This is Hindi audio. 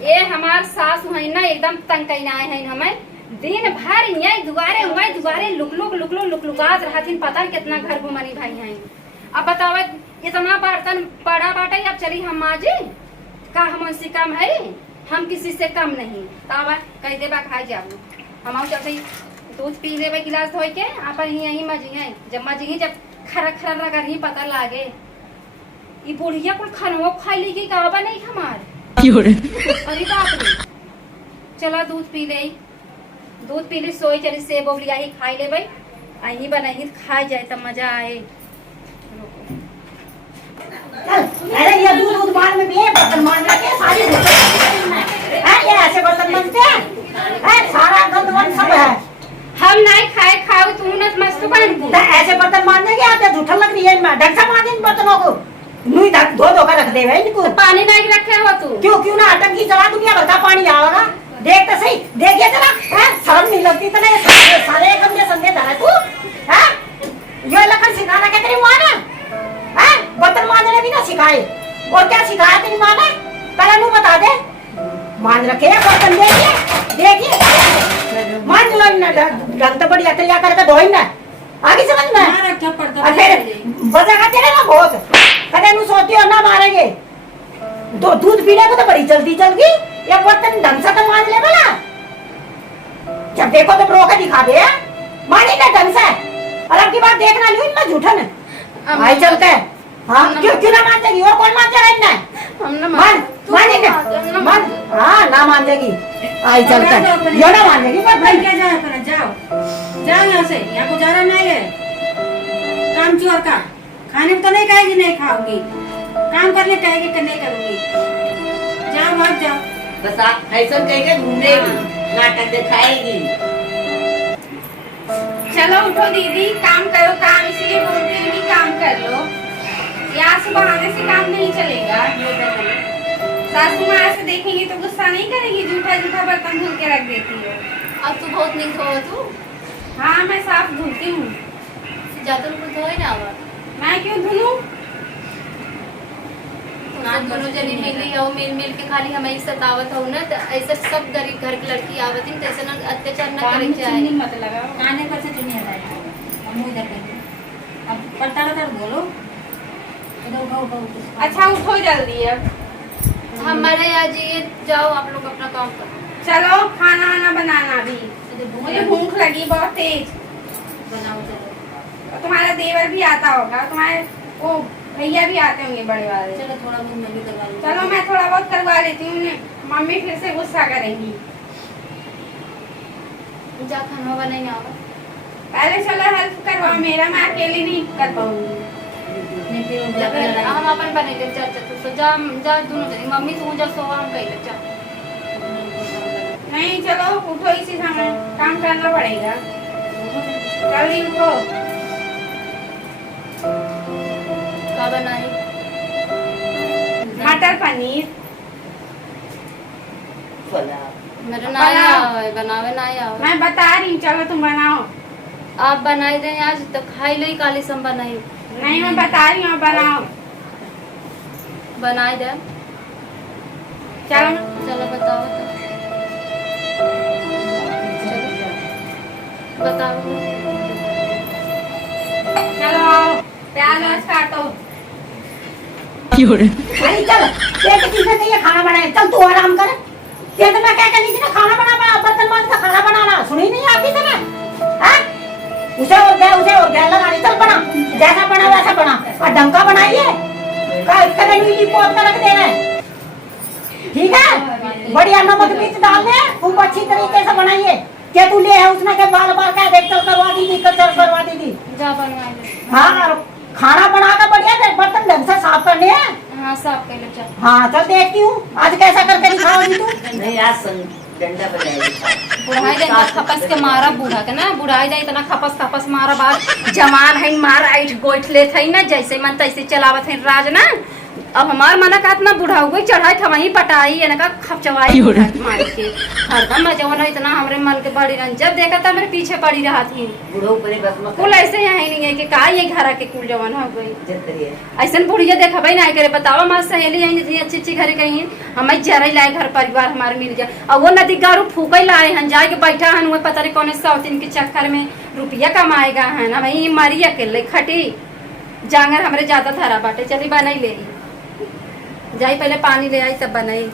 ये हमार सास है ना एकदम तंग कहीं आए हैं हमें दिन भर यही दुआरे लुक लुकात रहथिन। पता नहीं कितना घर घुमानी भाई हैं। अब बताओ इतना बर्तन पड़ा बाटे अब चली हम माजी का हम उनसे कम है हम किसी से कम नहीं। तब कह देबा खाई जाओ हम चलते दूध पी लेबे गिलास धोई के आप यही मजी है जब मजी जब खरा खरा कर ही पता लागे ये बुढ़िया कुल खनवा खाई ली की कहवा नहीं हमार अरे बाप रे। चला दूध पी ले सोई चली सेब ओबली आई खाई ले भाई आई बनाई खाई जाए तब मजा आए। अरे ये दूध बाल में भी है बर्तन मांज के सारी है ये ऐसे बर्तन मांजते हैं सारा गंद वंद सब है। हम नहीं खाए खाओ तू न मस्त बन तो ऐसे बर्तन मांजने के आते झूठा लग रही है इनमें ढंग से मांज इन बर्तनों को मुंह धो का रख दे भाई इनको। तो पानी नहीं रखे हो तू क्यों ना आटम की चला दुनिया भर का पानी आवेगा देख तो सही देखिए जरा शर्म नहीं लगती तो नहीं सारे गंदे संदे धरा तू है ये लखन सिखाना क्या तेरी माँ ने है बर्तन मांजने भी ना सिखाए और क्या सिखाया तेरी माँ ने पहले नू बता दे मांज रखे बर्तन देखिए मांज लो ना ढंग तो बढ़िया तैयार करके धोई ना आगे समझ में और फिर बजा तेरे ना बहुत कदे नू सोती हो ना मारेंगे तो दूध पीने को तो बड़ी जल्दी ये बर्तन ढंग से तो मांज ले बोला जब देखो तो रोका दिखा दे मानी ना ढंग से और अब की बात देखना लियो इनमें झूठन आई चलते हैं हाँ क्यों ना मानेगी और कौन मानेगा इनने मान हाँ ना मानेगी आई चलते हैं यो ना मानेगी बस भाई क्या जाओ यहाँ से यहाँ गुजारा नहीं है काम चोर का खाने में तो नहीं कहेगी नहीं खाऊंगी काम करने कहेगी कि नहीं करूंगी जाओ भाग जाओ बस आप ऐसा कहेंगे घूमेगी नाटक दिखाएगी। चलो उठो दीदी काम करो काम इसलिए बोलते हैं कि काम कर लो यहाँ से बहाने से काम नहीं चलेगा। सासू माँ ऐसे देखेंगी तो गुस्सा नहीं करेगी झूठा बर्तन धुल के रख देती है। अब तू बहुत नहीं धो तू हाँ मैं साफ धुलती हूँ ज्यादा कुछ धोए ना अब मैं क्यों धुलूं दोनों जनी मिली हो मिल के खाली हमें सतावत हो ना तो ऐसे सब गरीब घर की लड़की आवत है तैसे ना अत्याचार ना करे चाहिए मत लगाओ खाने पर से चुनी हटाई अब मुंह इधर करके अब पलटा कर बोलो इधर उठो अच्छा उठो जल्दी अब हमारे यहाँ जी जाओ आप लोग अपना काम करो। चलो खाना वाना बनाना भी मुझे भूख लगी बहुत तेज बनाओ चलो तुम्हारा देवर भी आता होगा तुम्हारे वो भैया भी आते होंगे बड़े वाले। चलो थोड़ा बहुत मैं भी करवा लूँ। चलो मैं थोड़ा बहुत करवा लेती हूँ मम्मी फिर से गुस्सा करेंगी। जा खाना बनाएंगे आओ पहले चलो हेल्प करवाओ मेरा मैं अकेले नहीं कर पाऊंगी। हम अपन बनेंगे तू जा दोनों जनी मम्मी तू जा सोवा हम कहीं जा नहीं चलो उठो इसी समय काम करना पड़ेगा जल्दी उठो। क्या बनाई मटर पनीर मेरे ना आवे बनावे ना आवे मैं बता रही हूँ चलो तुम बनाओ। आप बनाई दें आज तो खाई लो काली सम बनाई नहीं मैं बता रही हूँ बनाओ बनाई दे चलो चलो बताओ तो बताओ चलो आओ प्याज काटो अरे चल पेट किसने चाहिए खाना बनाए चल तू आराम कर ये तो मैं क्या कहनी थी ना खाना बना बर्तन मांज का खाना बनाना सुनी नहीं आती थी ना हाँ उसे और गैस लगानी चल बना जैसा बना वैसा बना और डंका बनाइए का नीली पोत कर रख देना ठीक है बढ़िया नमक मिर्च डालने खूब अच्छी तरीके से बनाइए क्या तू ले है उसने के बाल क्या देख चल करवा दी करवा दी जा बनवा ले हाँ खाना बना कर बढ़िया बर्तन ढंग से साफ करने हैं हाँ साफ कर लो चल हाँ चल देखती हूँ आज कैसा करके दिखाओगी तू नहीं आज डंडा बजाएगी बुढ़ाई जाए खपस के मारा बूढ़ा के ना बुढ़ाई जाए इतना खपस मारा बात जवान है मार ऐठ गोइठ लेत है ना जैसे मन तैसे चलावत है राज ना अब हमार मना का इतना बुढ़ा हो गई चढ़ाई खवाई पटाई है ना का खपचवाई मार के हरदम मजवन इतना हमरे मन के बड़ी रंजब देखा था मेरे पीछे पड़ी रहा थी बूढ़ो ऊपरे बस मत कुल ऐसे यहाँ नहीं है कि का ये घर के कुल जवान हो गई इज्जत करिए। ऐसा बुढ़िया देखा भाई ना करे बतावा हमार सहेली आई इतनी अच्छी अच्छी घर कहीं हमें जरा लाए घर परिवार हमारे मिल जाए और वो नदी गारू फूके लाए हन जाए के बैठा हन वो पता नहीं कौन सौतीन के चक्कर में रुपया कमाएगा है ना भाई मारी अकेले खटी जांगर हमरे ज्यादा धरा बाटे चली बनाई ले जाई पहले पानी ले आई तब बनाई।